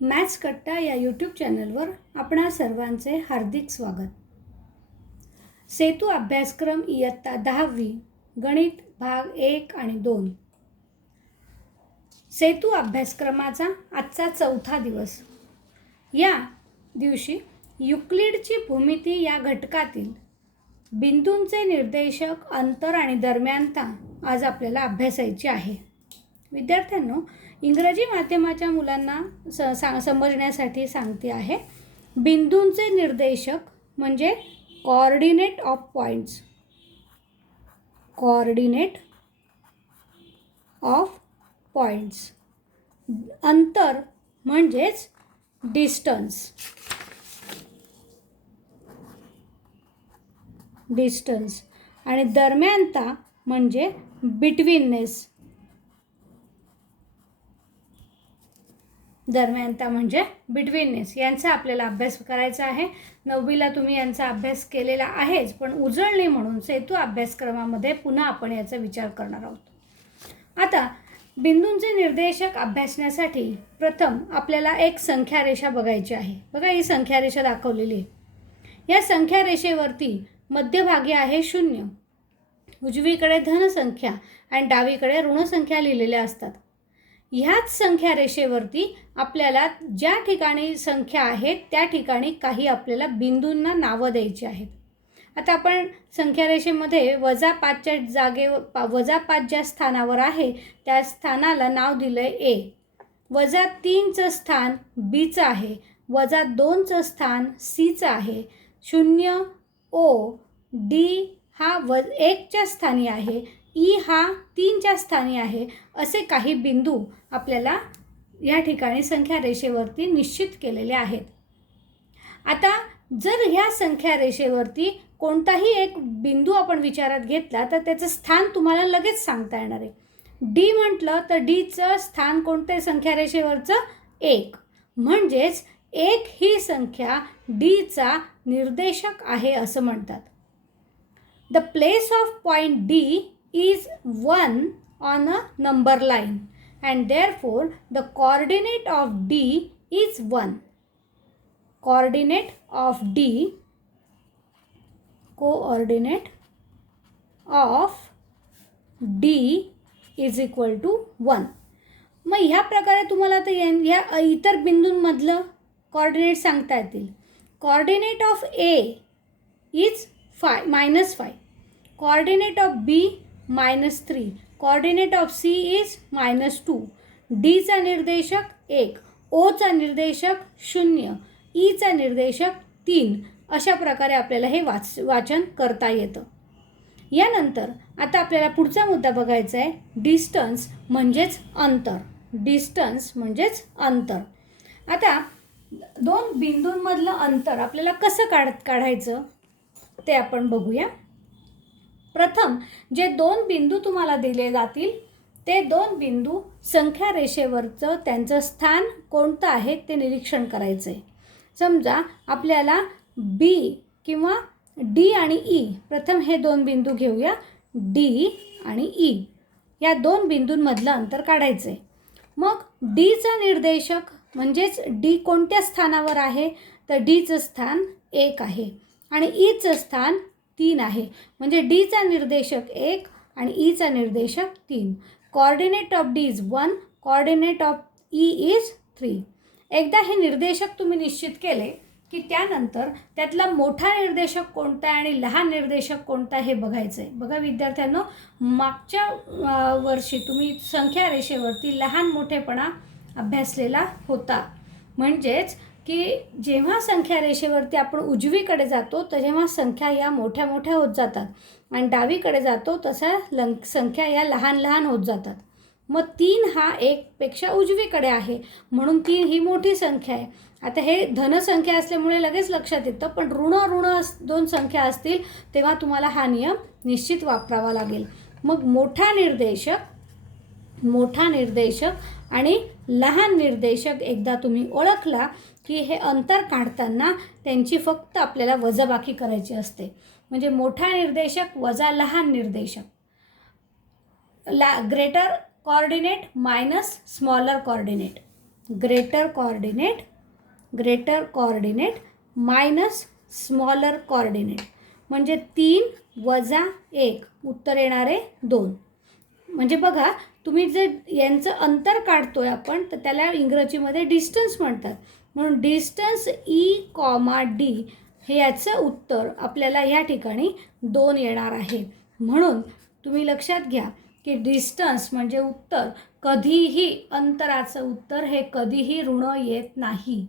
Maths कट्टा या YouTube चॅनलवर आपणा सर्वांचे हार्दिक स्वागत. सेतू अभ्यासक्रम इयत्ता 10वी गणित भाग 1 आणि 2. सेतू अभ्यासक्रमाचा आजचा 4था दिवस. या दिवशी युक्लिडची भूमिती या घटकातील बिंदूंचे निर्देशक, अंतर आणि दरम्यानता आज आपल्याला अभ्यासायची आहे. विद्यार्थ्यांनो, इंग्रजी माध्यमाच्या मुलांना समजण्यासाठी सांगते आहे. बिंदूंचे निर्देशक म्हणजे coordinate of points. Coordinate of points. अंतर म्हणजेच डिस्टन्स. डिस्टन्स आणि दरम्यानता म्हणजे बिटवीननेस. दरम्यानता म्हणजे बिटवीननेस यांचा आपल्याला अभ्यास करायचा आहे. 9वीला तुम्ही यांचा अभ्यास केलेला आहेच, पण उजळणी म्हणून सेतू अभ्यासक्रमामध्ये पुन्हा आपण याचा विचार करणार आहोत. आता बिंदूंचे निर्देशक अभ्यासण्यासाठी प्रथम आपल्याला एक संख्या रेषा बघायची आहे. बघा, ही संख्या रेषा दाखवलेली आहे. या संख्या रेषेवरती मध्यभागी आहे 0. उजवीकडे धन संख्या आणि डावीकडे ऋण संख्या लिहिलेल्या असतात. ह्याच संख्या रेषेवरती आपल्याला ज्या ठिकाणी संख्या आहेत त्या ठिकाणी काही आपल्याला बिंदूंना नावं द्यायची आहेत. आता आपण संख्या रेषेमध्ये -5च्या जागेवर -5 ज्या स्थानावर आहे त्या स्थानाला नाव दिलं आहे ए. -3चं स्थान बीचं आहे. -2चं स्थान सीचं आहे. 0 ओ डी हा 1च्या स्थानी आहे. ई हा 3च्या स्थानी आहे. असे काही बिंदू आपल्याला या ठिकाणी संख्या रेषेवरती निश्चित केलेले आहेत. आता जर ह्या संख्या रेषेवरती कोणताही एक बिंदू आपण विचारात घेतला तर त्याचं स्थान तुम्हाला लगेच सांगता येणार आहे. डी म्हटलं तर डीचं स्थान कोणतं आहे संख्या रेषेवरचं? 1. म्हणजेच 1 ही संख्या डीचा निर्देशक आहे असं म्हणतात. The place of point D is 1 on a number line and therefore the coordinate of D is 1. Coordinate of D is equal to 1. मग ह्या प्रकारे तुम्हाला तर ह्या इतर बिंदूंमधलं कोऑर्डिनेट सांगता येतील. Coordinate of A is -5. Coordinate of B -3. Coordinate of C is -2. डीचा निर्देशक 1, ओचा निर्देशक 0, ईचा निर्देशक 3. अशा प्रकारे आपल्याला हे वाचन करता येतं. यानंतर आता आपल्याला पुढचा मुद्दा बघायचा आहे. डिस्टन्स म्हणजेच अंतर. डिस्टन्स म्हणजेच अंतर. आता दोन बिंदूंमधलं अंतर आपल्याला कसं काढायचं ते आपण बघूया. प्रथम जे 2 बिंदू तुम्हाला दिले जातील ते 2 बिंदू संख्या रेषेवरचं त्यांचं स्थान कोणतं आहे ते निरीक्षण करायचं आहे. समजा आपल्याला बी किंवा डी आणि ई, प्रथम हे 2 बिंदू घेऊया. डी आणि ई या 2 बिंदूंमधलं अंतर काढायचं आहे. मग डीचा निर्देशक म्हणजेच डी कोणत्या स्थानावर आहे तर डीचं स्थान 1 आहे आणि ईचं स्थान 3 आहे. म्हणजे डीचा निर्देशक 1 आणि ईचा निर्देशक 3. Coordinate of D is 1. Coordinate of E is 3. एकदा हे निर्देशक तुम्ही निश्चित केले की त्यानंतर त्यातला मोठा निर्देशक कोणता आहे आणि लहान निर्देशक कोणता हे बघायचं आहे. बघा विद्यार्थ्यांनो, मागच्या वर्षी तुम्ही संख्या रेषेवरती लहान मोठेपणा अभ्यासलेला होता. म्हणजेच की जेव्हा संख्या रेषेवरती आपण उजवीकडे जातो तर जेव्हा संख्या या मोठ्या मोठ्या होत जातात आणि डावीकडे जातो तसा संख्या या लहान लहान होत जातात. मग 3 हा 1 पेक्षा उजवीकडे आहे म्हणून 3 ही मोठी संख्या आहे. आता हे धनसंख्या असल्यामुळे लगेच लक्षात येतं, पण ऋण 2 संख्या असतील तेव्हा तुम्हाला हा नियम निश्चित वापरावा लागेल. मग मोठा निर्देशक आणि लहान निर्देशक एकदा तुम्ही ओळखला की हे अंतर काढताना त्यांची फक्त आपल्याला वजाबाकी करायची असते. म्हणजे मोठा निर्देशक वजा लहान निर्देशक. Greater coordinate minus smaller coordinate. Greater coordinate minus smaller coordinate, म्हणजे 3 वजा 1, उत्तर येणारे 2. म्हणजे बघा, तुम्ही जर यांचं अंतर काढतोय आपण तर त्याला इंग्रजीमध्ये डिस्टन्स म्हणतात. म्हणून डिस्टन्स E, D हे याचं उत्तर आपल्याला या ठिकाणी 2 येणार आहे. म्हणून तुम्ही लक्षात घ्या की डिस्टन्स म्हणजे उत्तर कधीही, अंतराचं उत्तर हे कधीही ऋण येत नाही.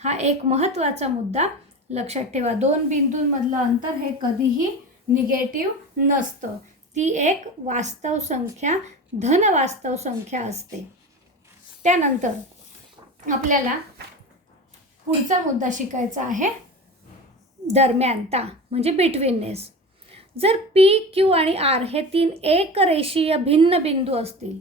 हा एक महत्त्वाचा मुद्दा लक्षात ठेवा. 2 बिंदूंमधलं अंतर हे कधीही निगेटिव्ह नसतं. ती एक वास्तव संख्या, धन वास्तव संख्या असते. त्यानंतर आपल्याला पुढचा मुद्दा शिकायचा आहे दरम्यानता म्हणजे बिटवीननेस. जर P, Q आणि R हे 3 एकरेषीय भिन्न बिंदू असतील,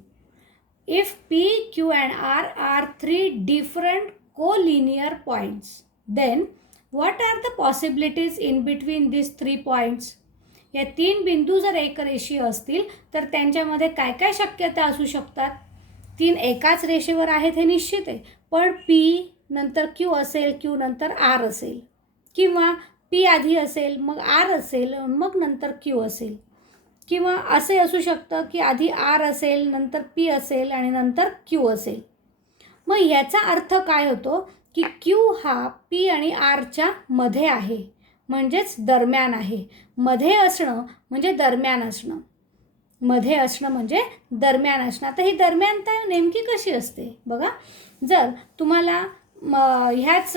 if P, Q and R are 3 different collinear points, then what are the possibilities in between these 3 points? या 3 बिंदू जर एकरेषीय असतील तर त्यांच्यामध्ये काय काय शक्यता असू शकतात? 3 एकाच रेषेवर आहेत हे निश्चित आहे, पण P नंतर Q असेल, Q नंतर R असेल, किंवा P आधी असेल मग R असेल मग नंतर Q असेल, किंवा असे असू शकतं की आधी R असेल नंतर P असेल आणि नंतर Q असेल. मग याचा अर्थ काय होतो की Q हा P आणि Rच्या मध्ये आहे, म्हणजेच दरम्यान आहे. मध्ये असणं म्हणजे दरम्यान असणं, मध्ये असणं म्हणजे दरम्यान असणं. आता ही दरम्यानता नेमकी कशी असते बघा. जर तुम्हाला ह्याच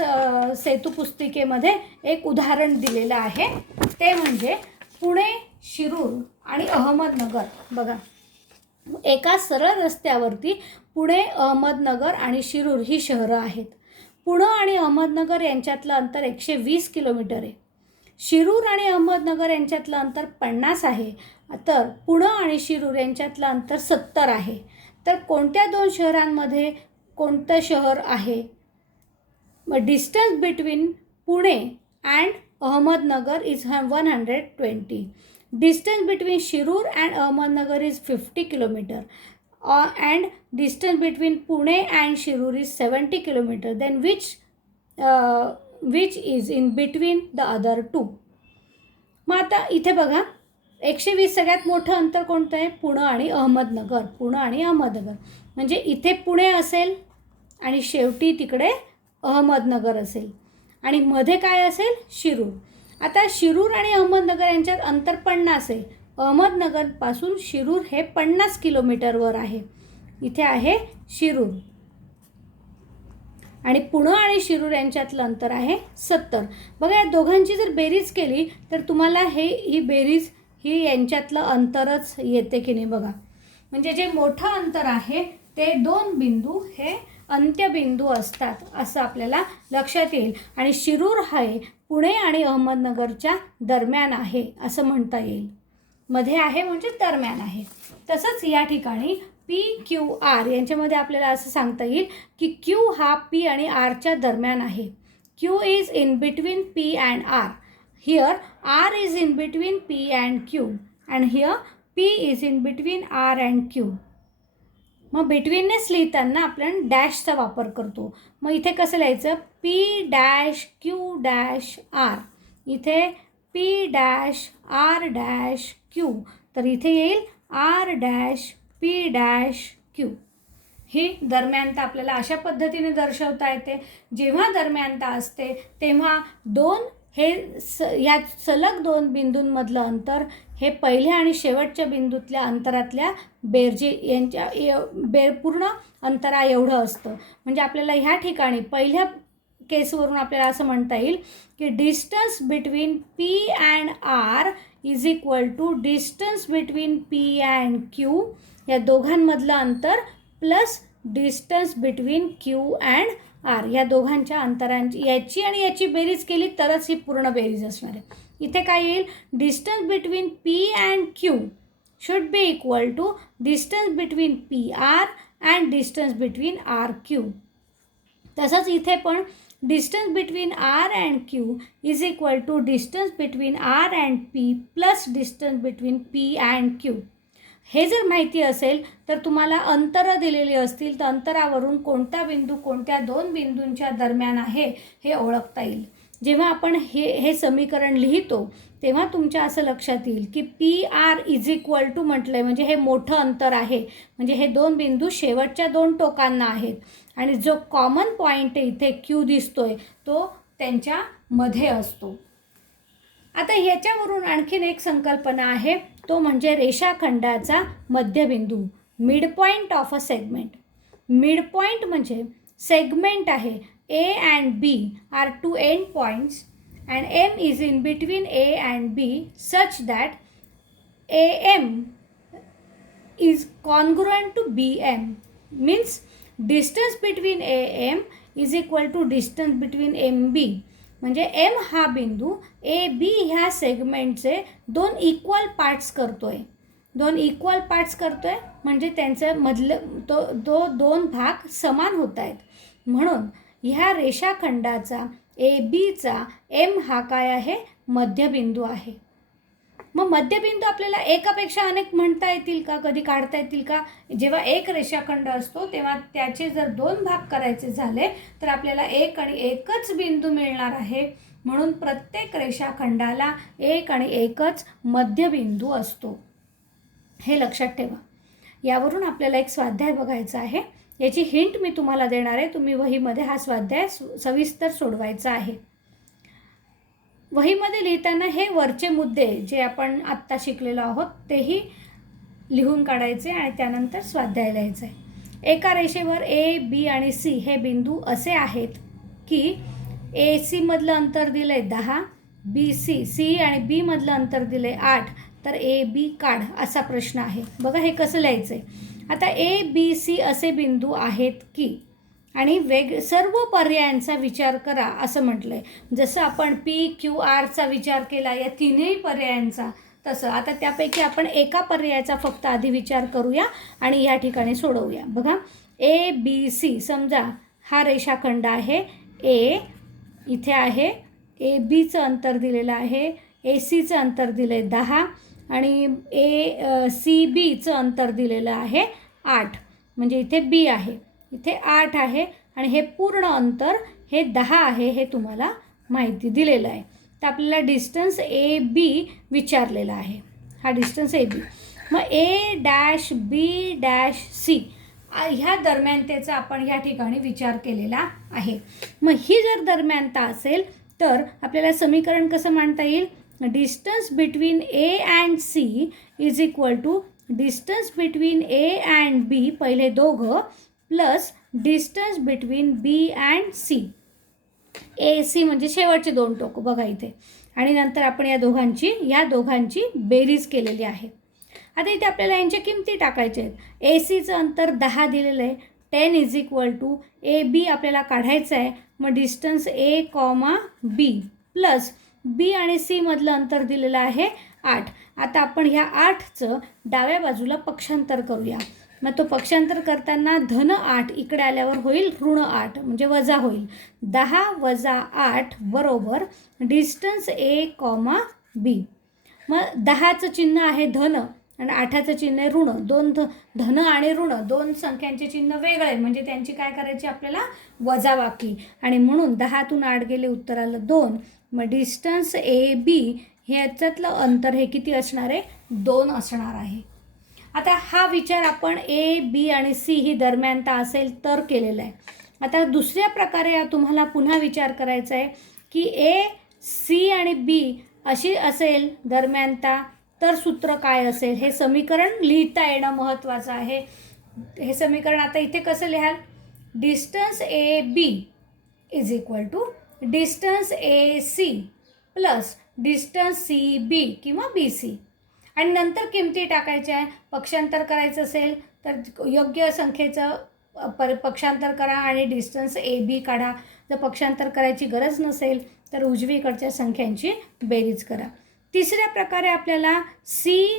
सेतू पुस्तिकेमध्ये एक उदाहरण दिलेलं आहे, ते म्हणजे पुणे, शिरूर आणि अहमदनगर. बघा, एका सरळ रस्त्यावरती पुणे, अहमदनगर आणि शिरूर ही शहरं आहेत. पुणे आणि अहमदनगर यांच्यातलं अंतर 120 किलोमीटर आहे. शिरूर आणि अहमदनगर यांच्यातलं अंतर 50 आहे, तर पुणे आणि शिरूर यांच्यातलं अंतर 70 आहे. तर कोणत्या 2 शहरांमध्ये कोणतं शहर आहे? मग distance between Pune and Ahmednagar is 120. Distance between Shirur and Ahmednagar is 50 kilometer, and distance between Pune and Shirur is 70 kilometer. Then which is in between the other two? मग आता इथे बघा, 120 सगळ्यात मोठं अंतर कोणतं आहे? पुणे आणि अहमदनगर. पुणे आणि अहमदनगर म्हणजे इथे पुणे असेल आणि शेवटी तिकडे अहमदनगर असेल, आणि मध्ये काय असेल? शिरूर. आता शिरूर आणि अहमदनगर यांच्यात अंतर 50 आहे. अहमदनगरपासून शिरूर हे 50 किलोमीटरवर आहे. इथे आहे शिरूर, आणि पुणे आणि शिरूर यांच्यातलं अंतर आहे 70. बघा, या दोघांची जर बेरीज केली तर तुम्हाला ही बेरीज ही यांच्यातलं अंतरच येते की नाही बघा. म्हणजे जे मोठं अंतर आहे ते 2 बिंदू हे अंत्यबिंदू असतात असं आपल्याला लक्षात येईल. आणि शिरूर हे पुणे आणि अहमदनगरच्या दरम्यान आहे असं म्हणता येईल. मध्ये आहे म्हणजे दरम्यान आहे. तसंच या ठिकाणी P, Q, R यांच्यामध्ये आपल्याला असं सांगता येईल की Q हा P आणि Rच्या दरम्यान आहे. Q is in between P and R. Here R is in between P and Q, and here P is in between R and Q. मग बिटवीननेस लिहिताना आपण डॅशचा वापर करतो. मग इथे कसं लिहायचं? P dash Q dash R. इथे P dash R dash Q, तर इथे येईल R dash P dash Q. ही दरम्यानता आपल्याला अशा पद्धतीने दर्शवता येते. जेव्हा दरम्यानता असते तेव्हा ह्या सलग 2 बिंदूंमधलं अंतर हे पहिल्या आणि शेवटच्या बिंदूतल्या अंतरातल्या पूर्ण अंतरा एवढं असतं. म्हणजे आपल्याला ह्या ठिकाणी पहिल्या केसवरून आपल्याला असं म्हणता येईल की distance between P and R is equal to distance between P and Q, या दोघांमधलं अंतर plus distance between Q and R, या दोघांच्या अंतरांची याची आणि याची बेरीज केली तरच ही पूर्ण बेरीज असणार आहे. इथे काय येईल? Distance between P and Q should be equal to distance between PR and distance between RQ. तसंच इथे पण distance between R and Q is equal to distance between R and P plus distance between P and Q. हे जर माहिती असेल तर तुम्हाला अंतरं दिलेली असतील तर अंतरावरून कोणता बिंदू कोणत्या दोन बिंदूंच्या दरम्यान आहे हे ओळखता येईल. जेव्हा आपण हे समीकरण लिहितो तेव्हा तुमच्या असं लक्षात येईल की PR इज इक्वल टू म्हटलं आहे म्हणजे हे मोठं अंतर आहे, म्हणजे हे दोन बिंदू शेवटच्या दोन टोकांना आहेत आणि जो कॉमन पॉईंट आहे इथे Q दिसतोय तो त्यांच्या मध्ये असतो. आता ह्याच्यावरून आणखीन एक संकल्पना आहे, तो म्हणजे रेषाखंडाचा मध्यबिंदू, mid point of a segment. Mid point म्हणजे सेगमेंट आहे. A and B are two end points and M is in between A and B such that AM is congruent to BM. Means distance between AM is equal to distance between MB. म्हणजे M हा बिंदू AB ह्या सेगमेंटचे दोन equal parts करतोय. म्हणजे त्यांचं मधलं दोन भाग समान होत आहेत. म्हणून ह्या रेषाखंडाचा ABचा M हा काय आहे? मध्यबिंदू आहे. मग मध्यबिंदू आपल्याला एकापेक्षा अनेक म्हणता येतील का, कधी काढता येतील का? जेव्हा एक रेषाखंड असतो तेव्हा त्याचे जर दोन भाग करायचे झाले तर आपल्याला एक आणि एकच बिंदू मिळणार आहे. म्हणून प्रत्येक रेषाखंडाला एक आणि एकच मध्यबिंदू असतो, हे लक्षात ठेवा. यावरून आपल्याला एक स्वाध्याय बघायचा आहे. याची हिंट मी तुम्हाला देणार आहे. तुम्ही वहीमध्ये हा स्वाध्याय सविस्तर सोडवायचा आहे. वहीमध्ये लिहिताना हे वरचे मुद्दे जे आपण आत्ता शिकलेलो आहोत तेही लिहून काढायचे आणि त्यानंतर स्वाध्याय लिहायचं आहे. एका रेषेवर A, B आणि C हे बिंदू असे आहेत की AC मधलं अंतर दिलं आहे 10, C आणि B मधलं अंतर दिलं आहे 8, तर AB काढ असा प्रश्न आहे. बघा हे कसं लिहायचं आहे. आता ABC असे बिंदू आहेत की आणि सर्व पर्यायांचा विचार करा असं म्हटलं आहे. जसं आपण PQRचा विचार केला या तीनही पर्यायांचा, तसं आता त्यापैकी आपण एका पर्यायाचा फक्त आधी विचार करूया आणि या ठिकाणी सोडवूया. बघा ABC, समजा हा रेषाखंड आहे. A इथे आहे, ABचं अंतर दिलेलं आहे, ACचं अंतर दिलं आहे 10 आणि CBचं अंतर दिलेलं आहे 8, म्हणजे इथे B आहे, इथे 8 आहे आणि हे पूर्ण अंतर हे 10 आहे, हे तुम्हाला माहिती दिलेलं आहे. तर आपल्याला डिस्टन्स AB विचारलेला आहे, हा डिस्टन्स AB. मग A-B-C ह्या दरम्यानतेचा आपण या ठिकाणी विचार केलेला आहे. मग ही जर दरम्यानता असेल तर आपल्याला समीकरण कसं मांडता येईल? Distance between A and C is equal to distance between A and B पहिले दोघं plus distance between B and C. AC म्हणजे शेवटचे दोन टोक बघा इथे, आणि नंतर आपण या दोघांची बेरीज केलेली आहे. आता इथे आपल्याला यांच्या किमती टाकायच्या आहेत. ACचं अंतर 10 दिलेलं आहे, 10 इज इक्वल टू AB आपल्याला काढायचं आहे. मग distance A, B plus B आणि C मधलं अंतर दिलेलं आहे 8. आता आपण ह्या 8चं डाव्या बाजूला पक्षांतर करूया. मग तो पक्षांतर करताना धन 8 इकडे आल्यावर होईल ऋण 8, म्हणजे वजा होईल. 10 वजा 8 बरोबर डिस्टन्स A, B. मग 10चं चिन्ह आहे धन आणि 8चं चिन्ह आहे ऋण. दोन धन आणि ऋण दोन संख्यांचे चिन्ह वेगळे, म्हणजे त्यांची काय करायची आपल्याला वजाबाकी, आणि म्हणून 10तून 8 गेले, उत्तर आलं 2. मग डिस्टन्स AB ह्याच्यातलं अंतर हे किती असणार आहे? 2 असणार आहे. आता हा विचार आपण A, B आणि C ही दरम्यानता असेल तर केलेला आहे. आता दुसऱ्या प्रकारे तुम्हाला पुन्हा विचार करायचा आहे की A, C आणि B अशी असेल दरम्यानता तर सूत्र काय असेल? हे समीकरण लिहिता येणं महत्त्वाचं आहे. हे समीकरण आता इथे कसं लिहाल? Distance AB is equal to distance AC plus distance CB किंवा BC, आणि नंतर किमती टाकायच्या आहे. पक्षांतर करायचं असेल तर योग्य संख्येचं पक्षांतर करा आणि डिस्टन्स AB काढा. जर पक्षांतर करायची गरज नसेल तर उजवीकडच्या संख्यांची बेरीज करा. तिसऱ्या प्रकारे आपल्याला C-A-B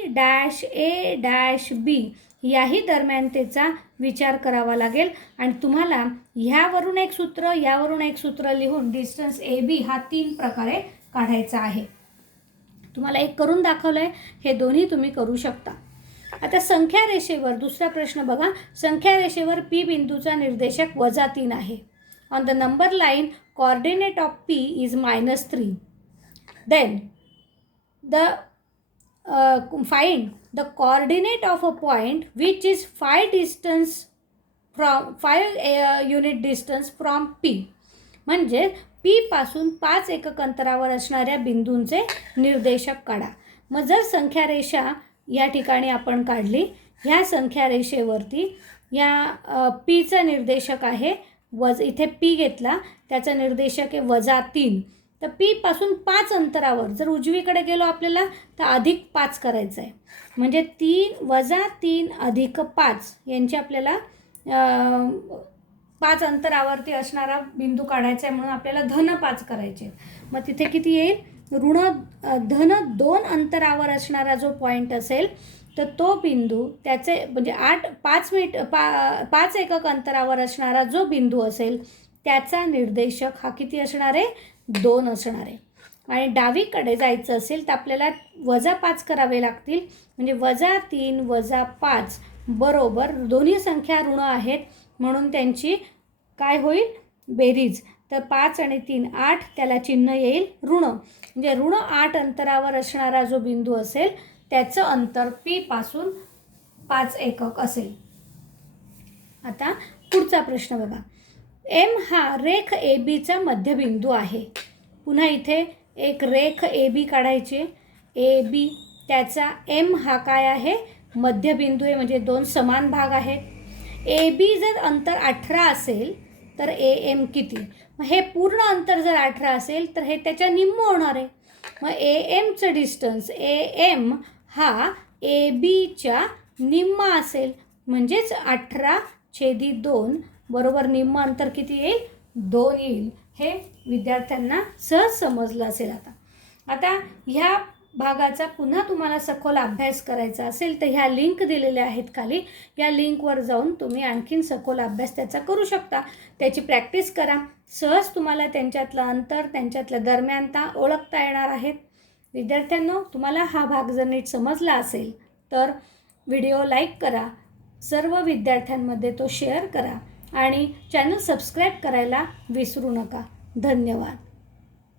याही दरम्यानतेचा विचार करावा लागेल आणि तुम्हाला ह्यावरून एक सूत्र, यावरून एक सूत्र लिहून डिस्टन्स AB हा 3 प्रकारे काढायचा आहे. तुम्हाला एक करून दाखवलं आहे, हे दोन्ही तुम्ही करू शकता. आता संख्या रेषेवर दुसरा प्रश्न बघा. संख्या रेषेवर पी बिंदूचा निर्देशक -3 आहे. On the number line coordinate of P is -3. Then the find the coordinate of a point which is 5 unit distance from P. म्हणजे P पासून 5 एकक अंतरावर असणाऱ्या बिंदूंचे निर्देशक काढा. मग जर संख्या रेषा या ठिकाणी आपण काढली, ह्या संख्या रेषेवरती या Pचा निर्देशक आहे इथे P घेतला, त्याचा निर्देशक आहे -3. तर P पासून 5 अंतरावर जर उजवीकडे गेलो आपल्याला तर +5 करायचं आहे. म्हणजे 3 अधिक 5 यांची आपल्याला 5 अंतरावरती असणारा बिंदू काढायचा आहे, म्हणून आपल्याला -5 करायचे. मग तिथे किती येईल? -2 अंतरावर असणारा जो पॉईंट असेल तर तो बिंदू त्याचे म्हणजे 5 एकक अंतरावर असणारा जो बिंदू असेल त्याचा निर्देशक हा किती असणार आहे? 2 असणार आहे. आणि डावीकडे जायचं असेल तर आपल्याला -5 करावे लागतील. म्हणजे -3 -5 बरोबर दोन्ही संख्या ऋण आहेत म्हणून त्यांची काय होईल? बेरीज. तर 5 आणि 3 8, त्याला चिन्ह येईल ऋण. म्हणजे ऋण 8 अंतरावर असणारा जो बिंदू असेल त्याचं अंतर P पासून 5 एकक असेल. आता पुढचा प्रश्न बघा. M हा रेख ABचा मध्यबिंदू आहे. पुन्हा इथे एक रेख AB काढायची. AB त्याचा M हा काय आहे? मध्यबिंदू आहे, म्हणजे 2 समान भाग आहेत. AB जर अंतर 18 असेल तर AM किती? मग हे पूर्ण अंतर जर 18 असेल तर हे त्याच्या निम्म होणार आहे. मग AMचं डिस्टन्स AM हा ABच्या निम्मा असेल. म्हणजेच 18/2 बरोबर निम्म अंतर किती येईल? 2 येईल. हे विद्यार्थ्यांना सहज समजलं असेल. आता ह्या भागाचा पुन्हा तुम्हाला सखोल अभ्यास करायचा असेल तर ह्या लिंक दिलेल्या आहेत खाली. या लिंकवर जाऊन तुम्ही आणखीन सखोल अभ्यास त्याचा करू शकता. त्याची प्रॅक्टिस करा. सहज तुम्हाला त्यांच्यातलं अंतर, त्यांच्यातल्या दरम्यानता ओळखता येणार आहेत. विद्यार्थ्यांनो, तुम्हाला हा भाग जर नीट समजला असेल तर व्हिडिओ लाईक करा, सर्व विद्यार्थ्यांमध्ये तो शेअर करा आणि चॅनल सबस्क्राईब करायला विसरू नका. धन्यवाद.